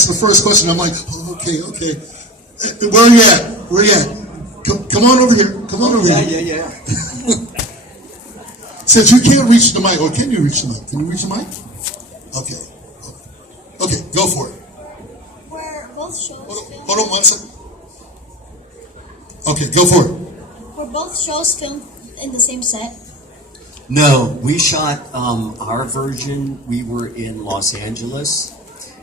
asked the first question, I'm like, oh, okay. Where are you at? Where are you at? Come on over here. Come on over here. Yeah. Since you can't reach the mic, or can you reach the mic? Can you reach the mic? Okay, go for it. Were both shows filmed? Hold on 1 second. Okay, go for it. Were both shows filmed in the same set? No, we shot our version. We were in Los Angeles,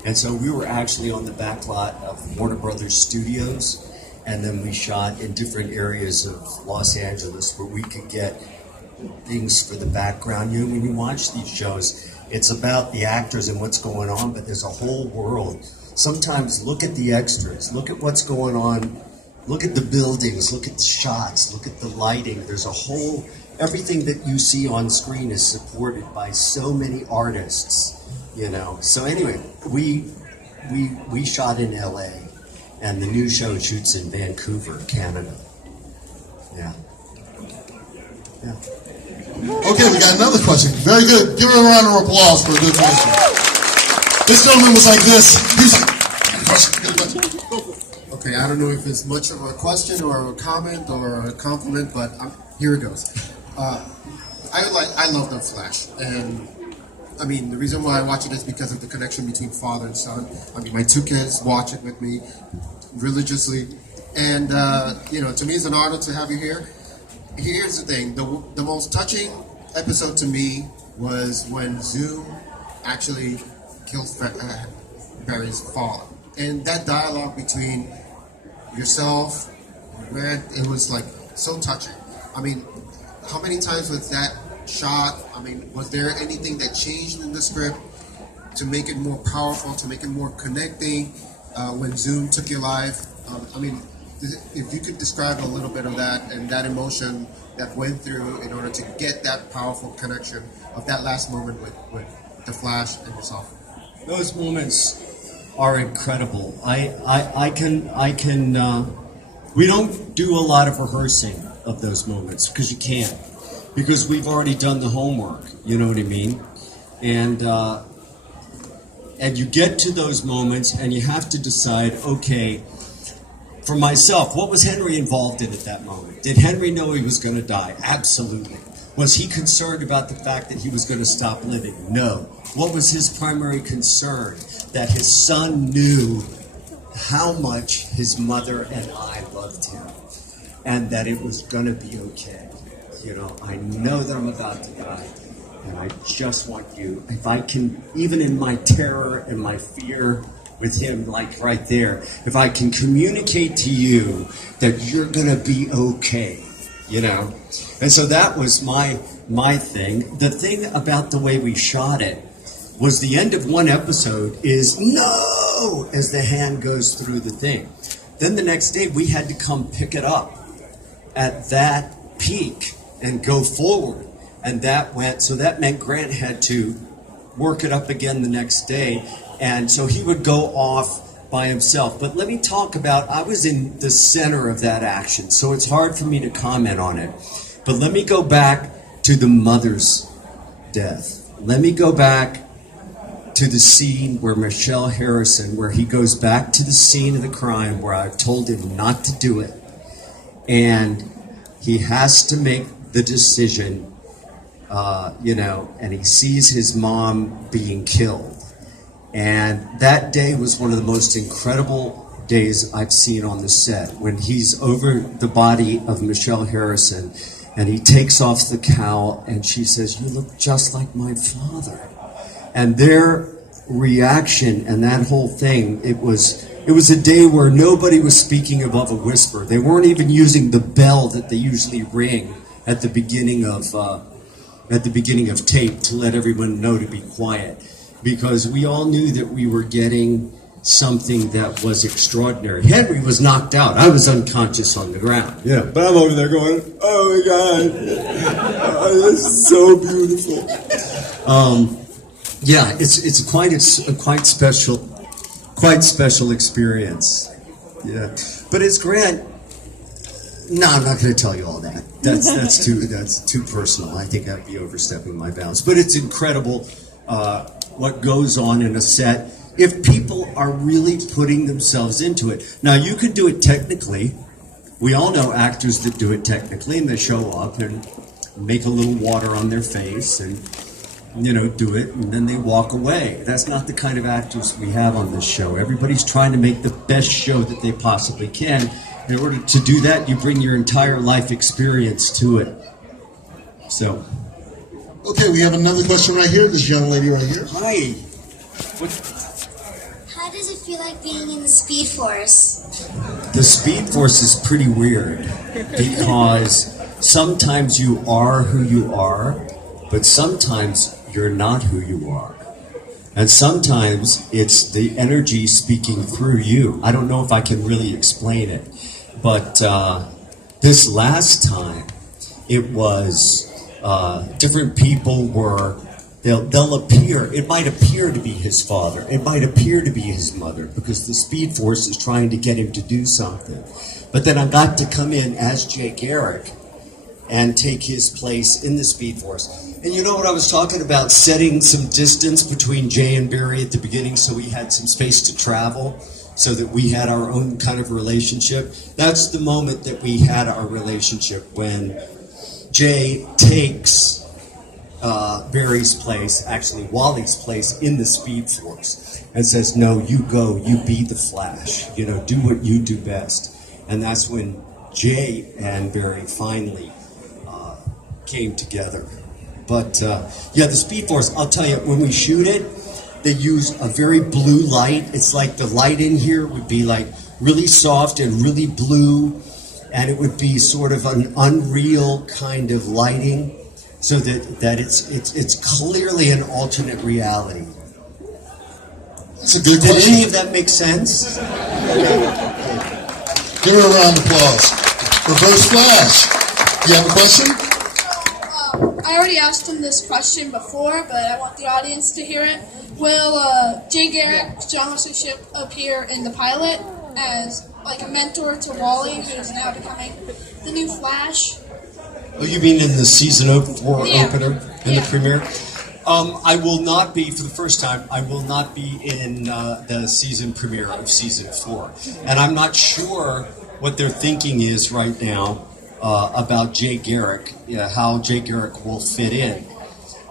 and so we were actually on the back lot of Warner Brothers Studios, and then we shot in different areas of Los Angeles where we could get things for the background. You know, when you watch these shows, it's about the actors and what's going on, but there's a whole world. Sometimes look at the extras, look at what's going on, look at the buildings, look at the shots, look at the lighting. There's a whole, everything that you see on screen is supported by so many artists, you know. So anyway, we shot in LA, and the new show shoots in Vancouver, Canada. Yeah. Okay, we got another question. Very good. Give her a round of applause for a good question. This gentleman was like this. He's like, question. Okay, I don't know if it's much of a question or a comment or a compliment, but here it goes. I love The Flash, and I mean the reason why I watch it is because of the connection between father and son. I mean, my two kids watch it with me religiously, and you know, to me it's an honor to have you here. Here's the thing, the most touching episode to me was when Zoom actually kills Barry's father. And that dialogue between yourself, man, it was like so touching. I mean, how many times was that shot? I mean, was there anything that changed in the script to make it more powerful, to make it more connecting when Zoom took your life? I mean, if you could describe a little bit of that and that emotion that went through in order to get that powerful connection of that last moment with the Flash and yourself. Those moments are incredible. I can. We don't do a lot of rehearsing of those moments because you can't, because we've already done the homework. You know what I mean? And you get to those moments and you have to decide, okay. For myself, what was Henry involved in at that moment? Did Henry know he was going to die? Absolutely. Was he concerned about the fact that he was going to stop living? No. What was his primary concern? That his son knew how much his mother and I loved him, and that it was going to be okay. You know, I know that I'm about to die, and I just want you, if I can, even in my terror and my fear, with him, like right there, if I can communicate to you that you're gonna be okay, you know? And so that was my thing. The thing about the way we shot it was the end of one episode is no, as the hand goes through the thing. Then the next day we had to come pick it up at that peak and go forward. And that went, so that meant Grant had to work it up again the next day. And so he would go off by himself. But let me talk about, I was in the center of that action, so it's hard for me to comment on it. But let me go back to the mother's death. Let me go back to the scene where Michelle Harrison, where he goes back to the scene of the crime where I've told him not to do it. And he has to make the decision, you know, and he sees his mom being killed. And that day was one of the most incredible days I've seen on the set, when he's over the body of Michelle Harrison and he takes off the cowl and she says, "You look just like my father." And their reaction and that whole thing, it was a day where nobody was speaking above a whisper. They weren't even using the bell that they usually ring at the beginning of tape to let everyone know to be quiet. Because we all knew that we were getting something that was extraordinary. Henry was knocked out. I was unconscious on the ground. Yeah, but I'm over there going, "Oh my God, oh, this is so beautiful." Yeah, it's a quite special experience. Yeah, but as Grant, no, I'm not going to tell you all that. That's too personal. I think I'd be overstepping my bounds. But it's incredible. What goes on in a set. if people are really putting themselves into it. Now, you could do it technically. We all know actors that do it technically, and they show up and make a little water on their face and, do it, and then they walk away. That's not the kind of actors we have on this show. Everybody's trying to make the best show that they possibly can. In order to do that, you bring your entire life experience to it. So. Okay, we have another question right here. This young lady right here. Hi. How does it feel like being in the Speed Force? The Speed Force is pretty weird because sometimes you are who you are, but sometimes you're not who you are. And sometimes it's the energy speaking through you. I don't know if I can really explain it, but this last time it was different people were, they'll appear, it might appear to be his father, it might appear to be his mother, because the Speed Force is trying to get him to do something. But then I got to come in as Jay Garrick and take his place in the Speed Force. And you know what I was talking about, setting some distance between Jay and Barry at the beginning so we had some space to travel, so that we had our own kind of relationship. That's the moment that we had our relationship, when Jay takes Barry's place, actually Wally's place, in the Speed Force, and says, no, you go, you be the Flash, do what you do best. And that's when Jay and Barry finally came together. But the Speed Force, I'll tell you, when we shoot it, they use a very blue light. It's like the light in here would be like really soft and really blue, and it would be sort of an unreal kind of lighting, so that it's clearly an alternate reality. That's a good Did question. any of that make sense? Give her a round of applause. Reverse Flash. You have a question? I already asked him this question before, but I want the audience to hear it. Will Jay Garrick, John Wesley Shipp, appear in the pilot as like a mentor to Wally, who is now becoming the new Flash? Oh, you mean in the season opener, in the premiere? I will not be, for the first time, I will not be in the season premiere of season 4. And I'm not sure what their thinking is right now about Jay Garrick, how Jay Garrick will fit in.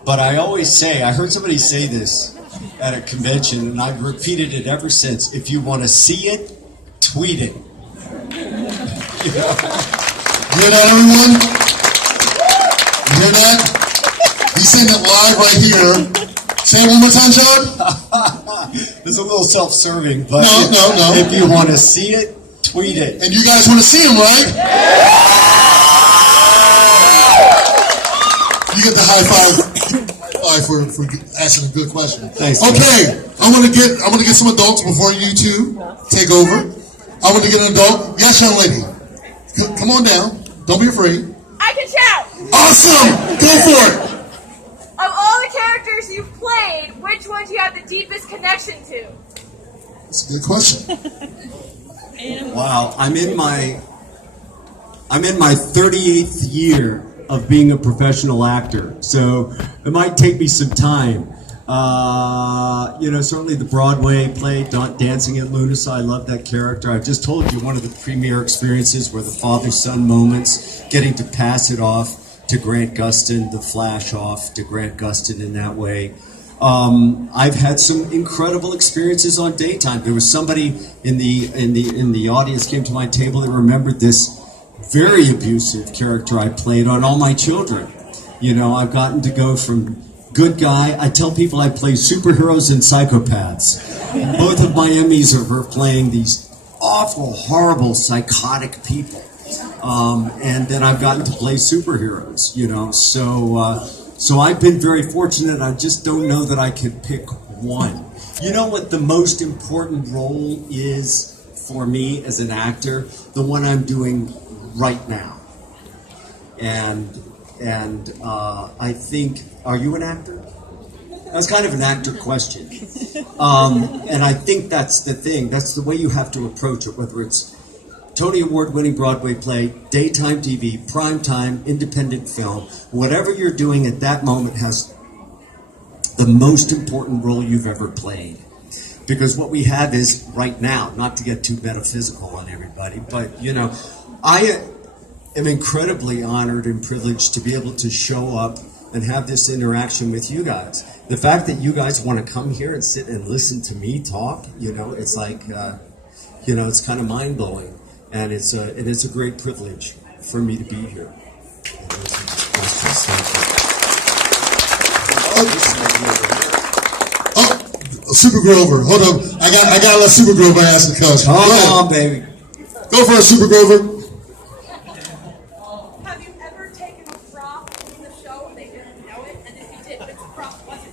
But I always say, I heard somebody say this at a convention, and I've repeated it ever since: if you want to see it, tweet it. You hear that, everyone? You hear that? He's saying it live right here. Say it one more time, John. It's a little self-serving, but No. if you want to see it, tweet it. And you guys want to see him, right? You get the high five for asking a good question. Thanks. Okay, I'm gonna get some adults before you two take over. I want to get an adult. Yes, young lady. Come on down. Don't be afraid. I can shout! Awesome! Go for it! Of all the characters you've played, which one do you have the deepest connection to? That's a good question. Wow, I'm in my 38th year of being a professional actor, so it might take me some time. Certainly the Broadway play, Dancing at Lunasa, I love that character. I just told you one of the premier experiences were the father-son moments, getting to pass it off to Grant Gustin, the Flash off to Grant Gustin in that way. I've had some incredible experiences on daytime. There was somebody in the audience came to my table that remembered this very abusive character I played on All My Children. I've gotten to go from good guy. I tell people I play superheroes and psychopaths. Both of my Emmys are for playing these awful, horrible, psychotic people. And then I've gotten to play superheroes, So I've been very fortunate. I just don't know that I could pick one. You know what the most important role is for me as an actor? The one I'm doing right now. And I think, are you an actor? That's kind of an actor question. And I think that's the thing. That's the way you have to approach it, whether it's Tony Award-winning Broadway play, daytime TV, primetime, independent film. Whatever you're doing at that moment has the most important role you've ever played. Because what we have is right now, not to get too metaphysical on everybody, but I am incredibly honored and privileged to be able to show up and have this interaction with you guys. The fact that you guys want to come here and sit and listen to me talk, it's like, it's kind of mind blowing, and it's a great privilege for me to be here. Super Grover, hold up. I gotta let Super Grover ask the question. Come on, baby. Go for it, Super Grover. Have you ever taken a prop in the show and they didn't know it? And if you did, which prop was it?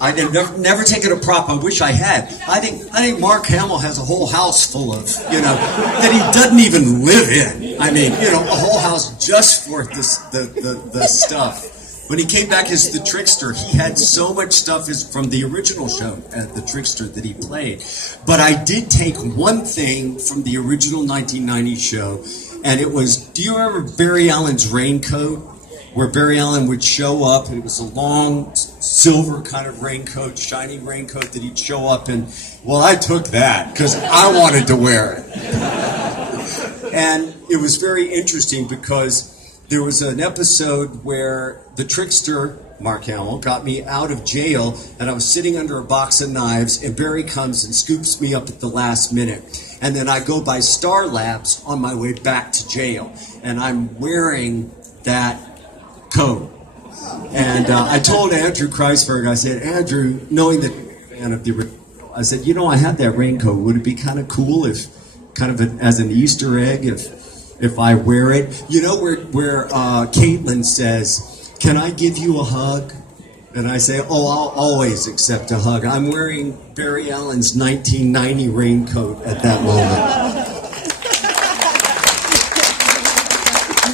I never taken a prop. I wish I had. I think Mark Hamill has a whole house full of, that he doesn't even live in. I mean, a whole house just for the stuff. When he came back as the Trickster, he had so much stuff from the original show, the Trickster, that he played. But I did take one thing from the original 1990 show, and it was, do you remember Barry Allen's raincoat? Where Barry Allen would show up, and it was a long silver kind of raincoat, shiny raincoat that he'd show up in. Well, I took that because I wanted to wear it. And it was very interesting because there was an episode where the Trickster, Mark Hamill, got me out of jail, and I was sitting under a box of knives, and Barry comes and scoops me up at the last minute. And then I go by Star Labs on my way back to jail, and I'm wearing that coat. And I told Andrew Kreisberg, I said, Andrew, knowing that fan of the original, I said, I had that raincoat. Would it be kind of cool if, as an Easter egg, if I wear it? Where Caitlin says, can I give you a hug? And I say, oh, I'll always accept a hug. I'm wearing Barry Allen's 1990 raincoat at that moment.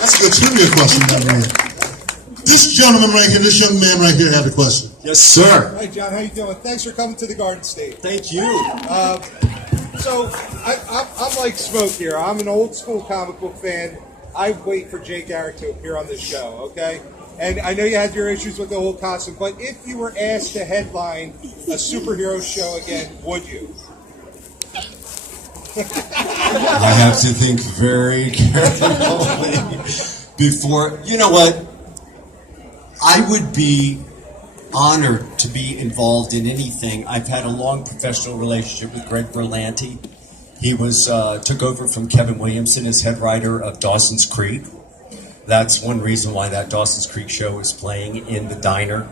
That's a good trivia question, by the way. This gentleman right here, this young man right here had a question. Yes, sir. Hi, John. How you doing? Thanks for coming to the Garden State. Thank you. So I'm like Smoke here. I'm an old school comic book fan. I wait for Jay Garrick to appear on this show, okay? And I know you had your issues with the whole costume, but if you were asked to headline a superhero show again, would you? I have to think very carefully before. You know what? I would be honored to be involved in anything. I've had a long professional relationship with Greg Berlanti. He took over from Kevin Williamson as head writer of Dawson's Creek. That's one reason why that Dawson's Creek show is playing in the diner.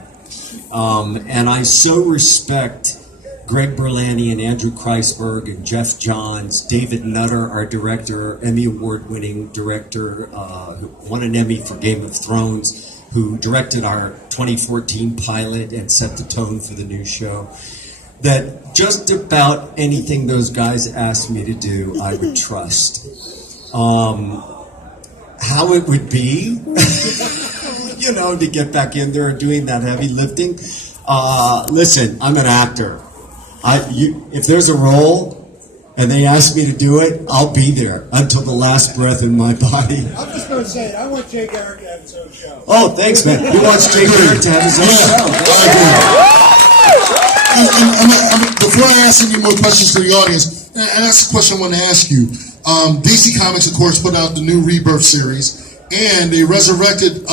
And I so respect Greg Berlanti and Andrew Kreisberg and Jeff Johns, David Nutter, our director, Emmy Award-winning director, who won an Emmy for Game of Thrones, who directed our 2014 pilot and set the tone for the new show, that just about anything those guys asked me to do, I would trust. How it would be, to get back in there and doing that heavy lifting. Listen, I'm an actor. If there's a role and they ask me to do it, I'll be there until the last breath in my body. I'm just going to say it. I want Jay Garrick to have his own show. Oh, thanks, man. He wants Jay Garrick to have his own show. Before I ask any more questions to the audience, and that's the question I want to ask you. DC Comics, of course, put out the new Rebirth series, and they resurrected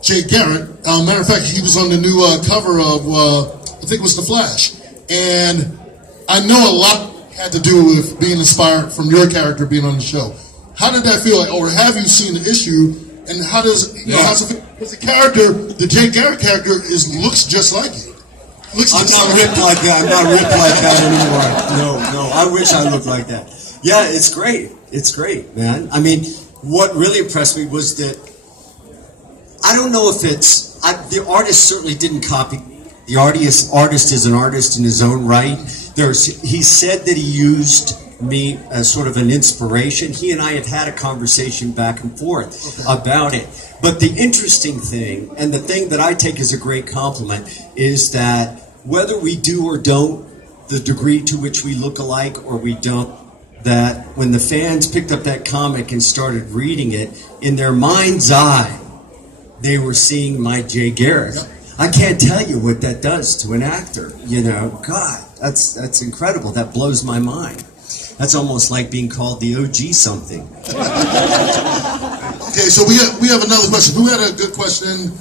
Jay Garrick. Matter of fact, he was on the new cover of, I think it was The Flash. And I know a lot had to do with being inspired from your character being on the show. How did that feel? Or have you seen the issue? And how does how's it feel? Because the character, the Jay Garrick character, looks just like you. I'm not ripped like that. I'm not ripped like that anymore. No. I wish I looked like that. Yeah, it's great. It's great, man. I mean, what really impressed me was that I don't know if the artist certainly didn't copy. The artist is an artist in his own right. He said that he used me as sort of an inspiration. He and I have had a conversation back and forth about it. But the interesting thing, and the thing that I take as a great compliment, is that whether we do or don't, the degree to which we look alike or we don't, that when the fans picked up that comic and started reading it, in their mind's eye, they were seeing my Jay Garrick. I can't tell you what that does to an actor. You know, God, that's incredible. That blows my mind. That's almost like being called the OG something. Okay, so we have another question. Who had a good question?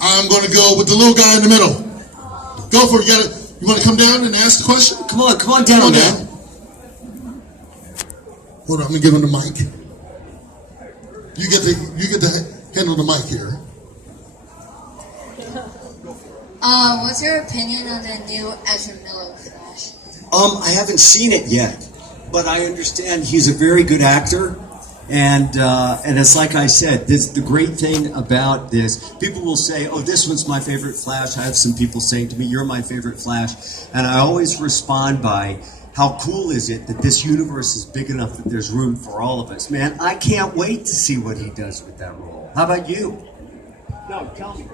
I'm going to go with the little guy in the middle. Go for it. You want to come down and ask the question? Come on down, Come on man. down. Hold on, let me give him the mic. You get to handle the mic here. What's your opinion on the new Ezra Miller Flash? I haven't seen it yet, but I understand he's a very good actor, and it's like I said, the great thing about this, people will say, "Oh, this one's my favorite Flash." I have some people saying to me, "You're my favorite Flash," and I always respond by, "How cool is it that this universe is big enough that there's room for all of us?" Man, I can't wait to see what he does with that role. How about you? No, tell me.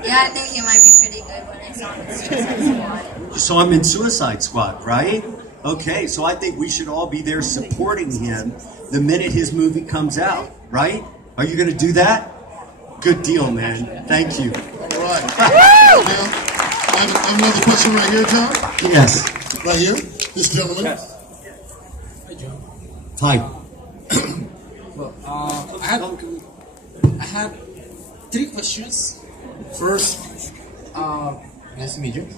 Yeah, I think he might be pretty good when it's on the Suicide Squad. You saw him in Suicide Squad, right? Okay, so I think we should all be there supporting him the minute his movie comes out, right? Are you going to do that? Good deal, man. Thank you. All right. Now, I have another question right here, John. Yes. Right here. This gentleman. Hi, John. Hi. Well, I have 3 questions. First, nice to meet you.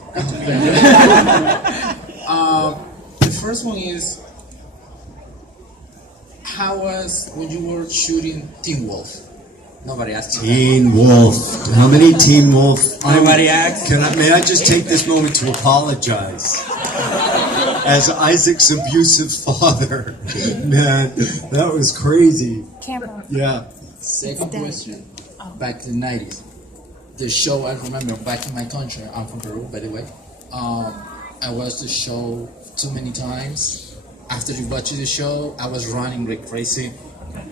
The first one is, how was when you were shooting Teen Wolf? Nobody asked you. Teen Wolf. How many Teen Wolf? Nobody asked. May I just take this moment to apologize? As Isaac's abusive father. Man, that was crazy. Camera. Yeah. Second question, back in the 90s. The show, I remember back in my country, I'm from Peru, by the way. I watched the show too many times. After you watch the show, I was running like crazy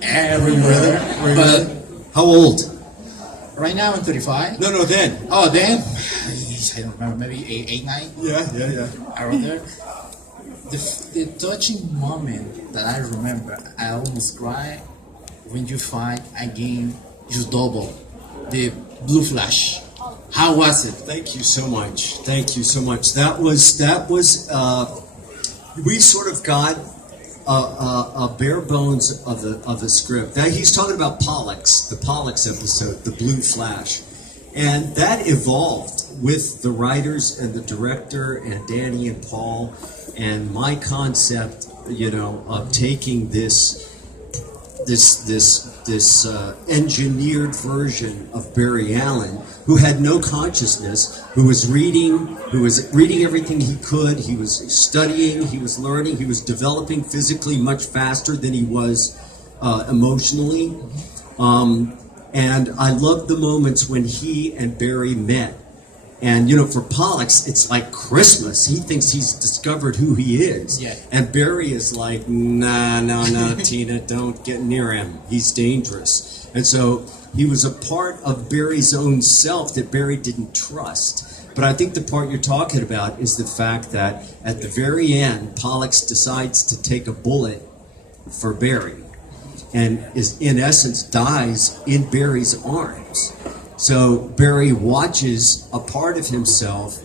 everywhere. But How old? right now I'm 35. No, then. Oh, then I don't remember, maybe 8, 9. Yeah. Around there. The touching moment that I remember, I almost cried when you fight again, you double the Blue Flash. How was it? Thank you so much. That was we sort of got a bare bones of the script. Now he's talking about the Pollux episode, the Blue Flash, and that evolved with the writers and the director and Danny and Paul, and my concept, of taking this engineered version of Barry Allen, who had no consciousness, who was reading everything he could, he was studying, he was learning, he was developing physically much faster than he was emotionally. And I loved the moments when he and Barry met. And, for Pollux, it's like Christmas. He thinks he's discovered who he is. Yeah. And Barry is like, no, Tina, don't get near him. He's dangerous. And so he was a part of Barry's own self that Barry didn't trust. But I think the part you're talking about is the fact that at the very end, Pollux decides to take a bullet for Barry. And in essence, dies in Barry's arms. So Barry watches a part of himself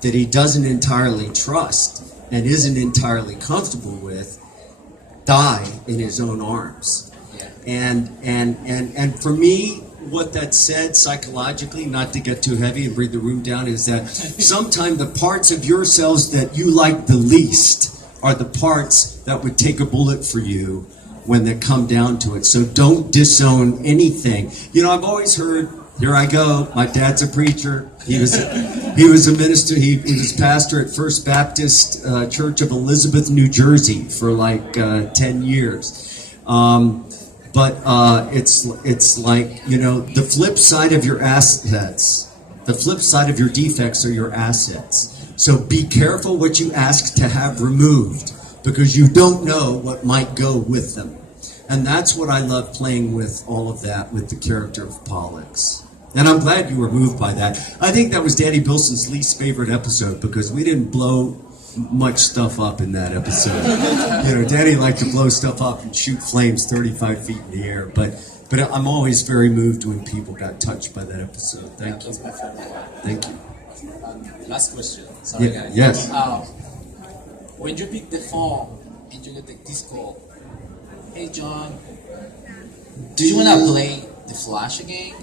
that he doesn't entirely trust and isn't entirely comfortable with die in his own arms. Yeah. And for me, what that said psychologically, not to get too heavy and bring the room down, is that sometimes the parts of yourselves that you like the least are the parts that would take a bullet for you when they come down to it. So don't disown anything. I've always heard, here I go, my dad's a preacher. He was a minister. He was pastor at First Baptist Church of Elizabeth, New Jersey for like 10 years. But it's like, the flip side of your assets, the flip side of your defects are your assets. So be careful what you ask to have removed, because you don't know what might go with them. And that's what I love playing with all of that, with the character of Pollux. And I'm glad you were moved by that. I think that was Danny Bilson's least favorite episode, because we didn't blow much stuff up in that episode. Danny liked to blow stuff up and shoot flames 35 feet in the air, but I'm always very moved when people got touched by that episode. Thank you. That's my favorite one. Thank you. Last question. Sorry, Yeah, guys. yes. When you pick the phone and you get this call, hey John, do you wanna play the Flash again?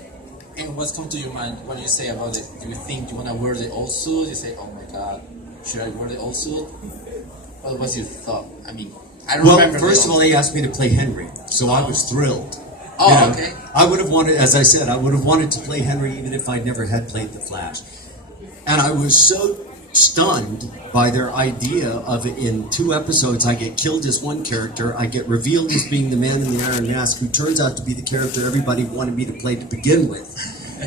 And what's come to your mind? What do you say about it? Do you think you wanna wear the old suit? You say, oh my God, should I wear the old suit? What was your thought? I mean, I don't remember. Well, first of all, they asked me to play Henry, so I was thrilled. Oh, okay. I would have wanted, as I said, I would have wanted to play Henry even if I never had played the Flash. And I was so stunned by their idea of it. In 2 episodes, I get killed as one character, I get revealed as being the man in the iron mask, who turns out to be the character everybody wanted me to play to begin with.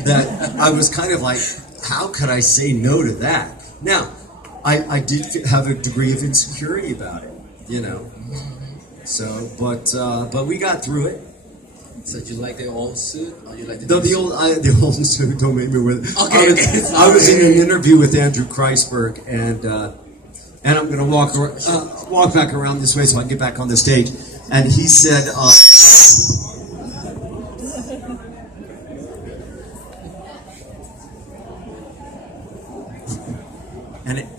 That I was kind of like, how could I say no to that? Now, I did have a degree of insecurity about it, So, but we got through it. So do you like the old suit or you like the The old suit, don't make me with it. Okay, I was in an interview with Andrew Kreisberg, and I'm going to walk back around this way so I can get back on the stage. And he said,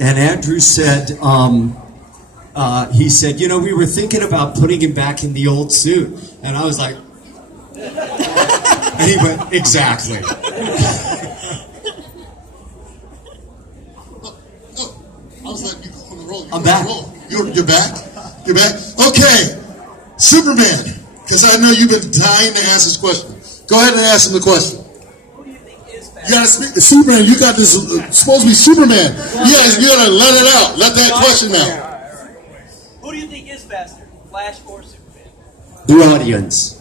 and Andrew said, he said, we were thinking about putting him back in the old suit, and I was like. And he went, exactly. I was like, you're on the roll. I'm back. You're back? You're back? Okay. Superman, because I know you've been dying to ask this question. Go ahead and ask him the question. Who do you think is faster? You gotta speak. Superman, you got this, supposed to be Superman. You gotta let it out. Let that question out. Who do you think is faster, Flash or Superman? The audience.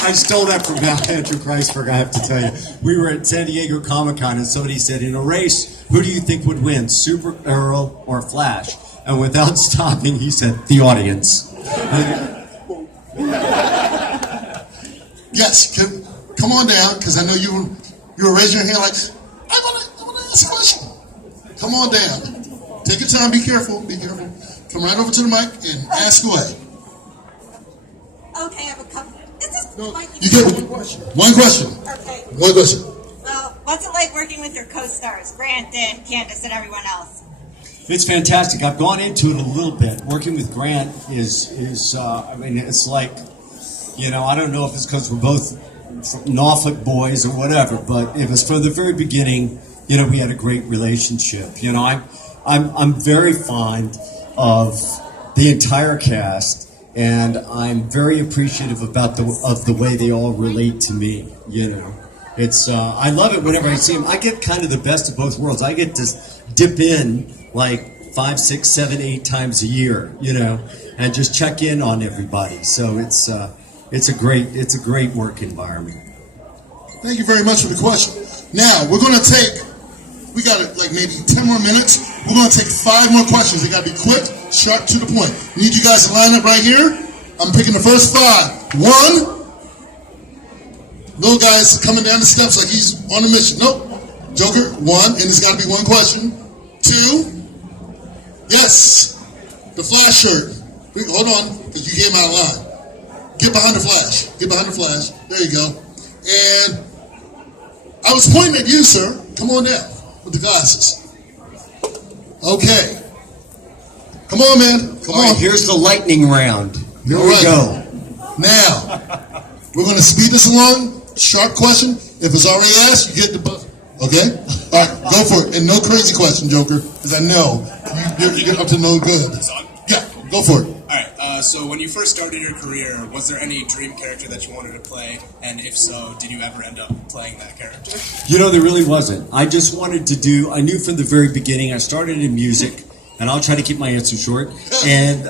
I stole that from Andrew Kreisberg, I have to tell you. We were at San Diego Comic-Con and somebody said, in a race, who do you think would win, Supergirl or Flash? And without stopping, he said, the audience. Yes, come on down, because I know you were raising your hand like, I want to ask a question. Come on down. Take your time, be careful. Come right over to the mic and ask away. Okay, I have a couple. You get one question. One question. Okay. One question. Well, what's it like working with your co-stars, Grant and Candace and everyone else? It's fantastic. I've gone into it a little bit. Working with Grant is it's like, I don't know if it's because we're both Norfolk boys or whatever, but it was from the very beginning, we had a great relationship. I'm very fond of the entire cast. And I'm very appreciative of the way they all relate to me. It's I love it whenever I see them. I get kind of the best of both worlds. I get to dip in like 5, 6, 7, 8 times a year, and just check in on everybody. So it's a great work environment. Thank you very much for the question. Now we got like maybe 10 more minutes. We're going to take 5 more questions. They got to be quick, sharp, to the point. I need you guys to line up right here. I'm picking the first 5. 1. Little guy's coming down the steps like he's on a mission. Nope. Joker, 1, and it's got to be 1 question. 2. Yes. The Flash shirt. Hold on, because you came out of line. Get behind the Flash. Get behind the Flash. There you go. And I was pointing at you, sir. Come on down with the glasses. Okay. Come on, man. Come on. Here's the lightning round. Here we go. Now, we're going to speed this along. Sharp question. If it's already asked, you get the buzzer. Okay? All right, go for it. And no crazy question, Joker, because I know you're up to no good. Yeah, go for it. All right. So when you first started your career, was there any dream character that you wanted to play? And if so, did you ever end up playing that character? There really wasn't. I just wanted to I knew from the very beginning, I started in music, and I'll try to keep my answer short. And,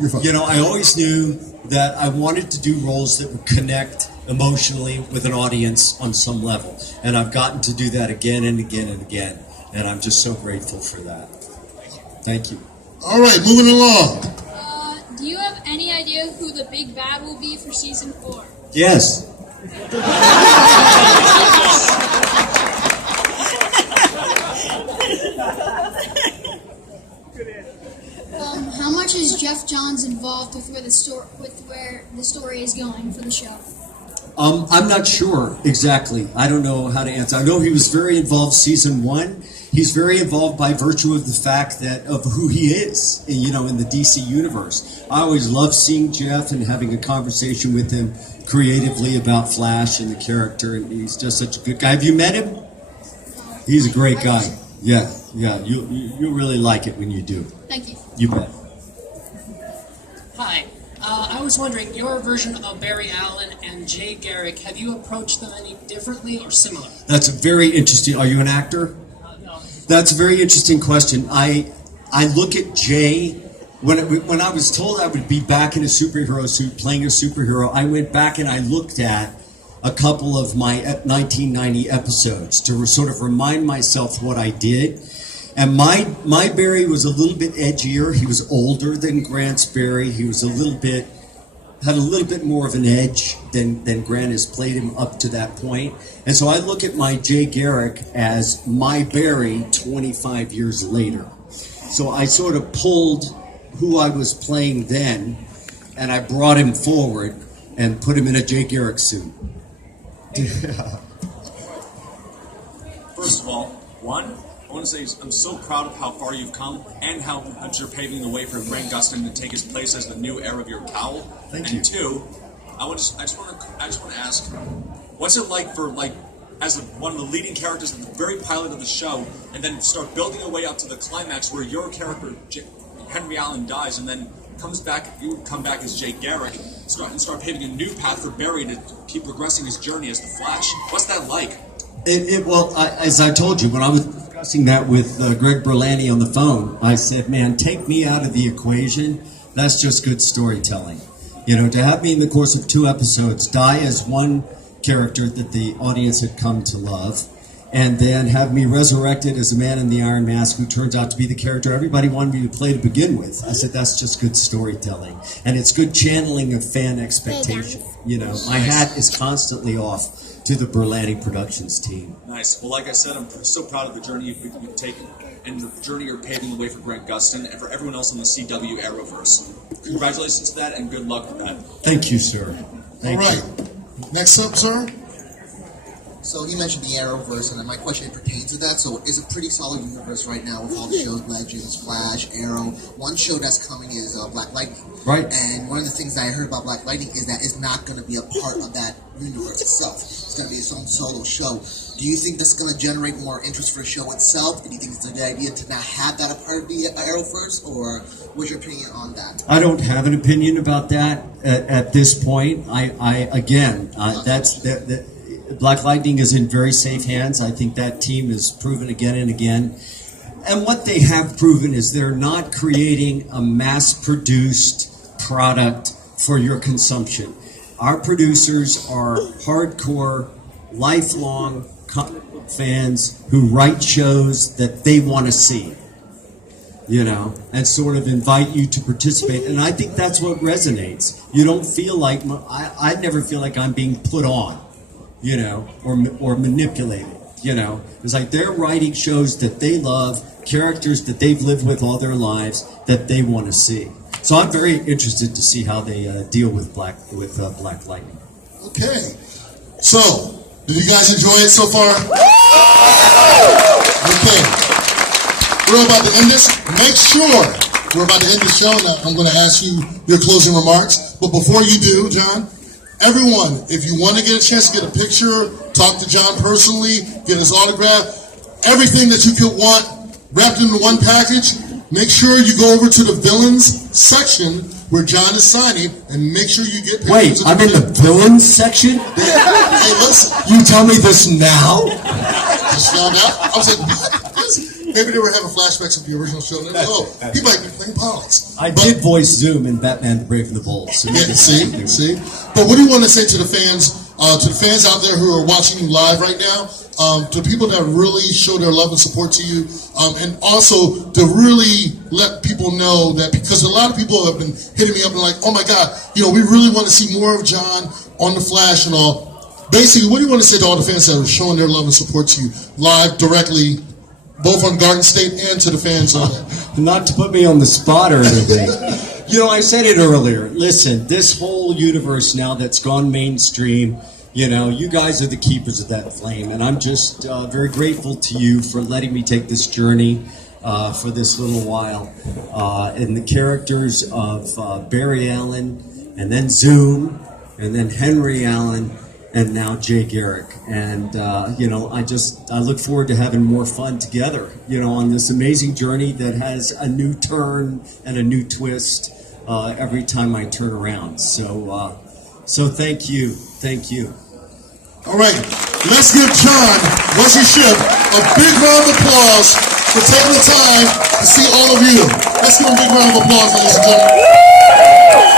You're fine. I always knew that I wanted to do roles that would connect emotionally with an audience on some level. And I've gotten to do that again and again and again. And I'm just so grateful for that. Thank you. All right, moving along. Do you have any idea who the big bad will be for season 4? Yes. Jeff Johns involved with where the story is going for the show? I'm not sure exactly. I don't know how to answer. I know he was very involved season 1. He's very involved by virtue of the fact that of who he is, in the DC universe. I always love seeing Jeff and having a conversation with him creatively about Flash and the character, and he's just such a good guy. Have you met him? He's a great guy. Yeah. You'll really like it when you do. Thank you. You bet. Hi. I was wondering, your version of Barry Allen and Jay Garrick, have you approached them any differently or similar? That's a very interesting. Are you an actor? No. That's a very interesting question. I look at Jay, when I was told I would be back in a superhero suit playing a superhero, I went back and I looked at a couple of my 1990 episodes to sort of remind myself what I did. And my Barry was a little bit edgier. He was older than Grant's Barry. He was had a little bit more of an edge than Grant has played him up to that point. And so I look at my Jay Garrick as my Barry 25 years later. So I sort of pulled who I was playing then, and I brought him forward and put him in a Jay Garrick suit. First of all, I want to say I'm so proud of how far you've come and how much you're paving the way for Grant Gustin to take his place as the new heir of your cowl. Thank you. And two, I just want to ask, what's it like for as one of the leading characters in the very pilot of the show, and then start building your way up to the climax where your character Henry Allen dies, and then you come back as Jay Garrick, start paving a new path for Barry to keep progressing his journey as the Flash. What's that like? As I told you, when I was discussing that with Greg Berlanti on the phone, I said, man, take me out of the equation. That's just good storytelling. To have me in the course of 2 episodes die as one character that the audience had come to love, and then have me resurrected as a man in the Iron Mask who turns out to be the character everybody wanted me to play to begin with. I said, that's just good storytelling. And it's good channeling of fan expectation. My hat is constantly off to the Berlanti Productions team. Nice. Well, like I said, I'm so proud of the journey you've taken and the journey you're paving the way for Grant Gustin and for everyone else in the CW Arrowverse. Congratulations to that and good luck with that. Thank you, sir. Thank All right. Next up, sir. So you mentioned the Arrowverse, and my question pertains to that. So it's a pretty solid universe right now with all the shows, Legends, Flash, Arrow. One show that's coming is Black Lightning. Right. And one of the things that I heard about Black Lightning is that it's not going to be a part of that universe itself. It's going to be its own solo show. Do you think that's going to generate more interest for the show itself? Do you think it's a good idea to not have that a part of the Arrowverse? Or what's your opinion on that? I don't have an opinion about that at this point. Black Lightning is in very safe hands. I think that team has proven again and again. And what they have proven is they're not creating a mass-produced product for your consumption. Our producers are hardcore, lifelong comic book fans who write shows that they want to see, and sort of invite you to participate. And I think that's what resonates. You don't feel like, I never feel like I'm being put on, or manipulated, It's like they're writing shows that they love, characters that they've lived with all their lives that they want to see. So I'm very interested to see how they deal with Black Lightning. Okay. So, did you guys enjoy it so far? Okay. We're about to end this. Make sure we're about to end the show. Now, I'm going to ask you your closing remarks. But before you do, John, everyone, if you want to get a chance to get a picture, talk to John personally, get his autograph, everything that you could want wrapped into one package, make sure you go over to the villains section where John is signing and make sure you get pictures. Wait, I'm in the villains section? Hey, listen. You tell me this now? Just found out. I was like, what? Maybe they were having flashbacks of the original show. And he might be playing politics. I did voice Zoom in Batman the Brave and the Bold. So yeah, see? But what do you want to say to the fans out there who are watching you live right now, to people that really show their love and support to you, and also to really let people know that, because a lot of people have been hitting me up and like, oh my God, we really want to see more of John on The Flash and all. Basically, what do you want to say to all the fans that are showing their love and support to you live, directly, both on Garden State and to the fans on it? Not to put me on the spot or anything. You know, I said it earlier. Listen, this whole universe now that's gone mainstream, you know, you guys are the keepers of that flame, and I'm just very grateful to you for letting me take this journey for this little while. And the characters of Barry Allen, and then Zoom, and then Henry Allen, and now Jay Garrick. And, you know, I look forward to having more fun together, you know, on this amazing journey that has a new turn and a new twist every time I turn around. So thank you. Thank you. All right, let's give John Wesley Shipp a big round of applause for taking the time to see all of you. Let's give him a big round of applause, ladies and gentlemen.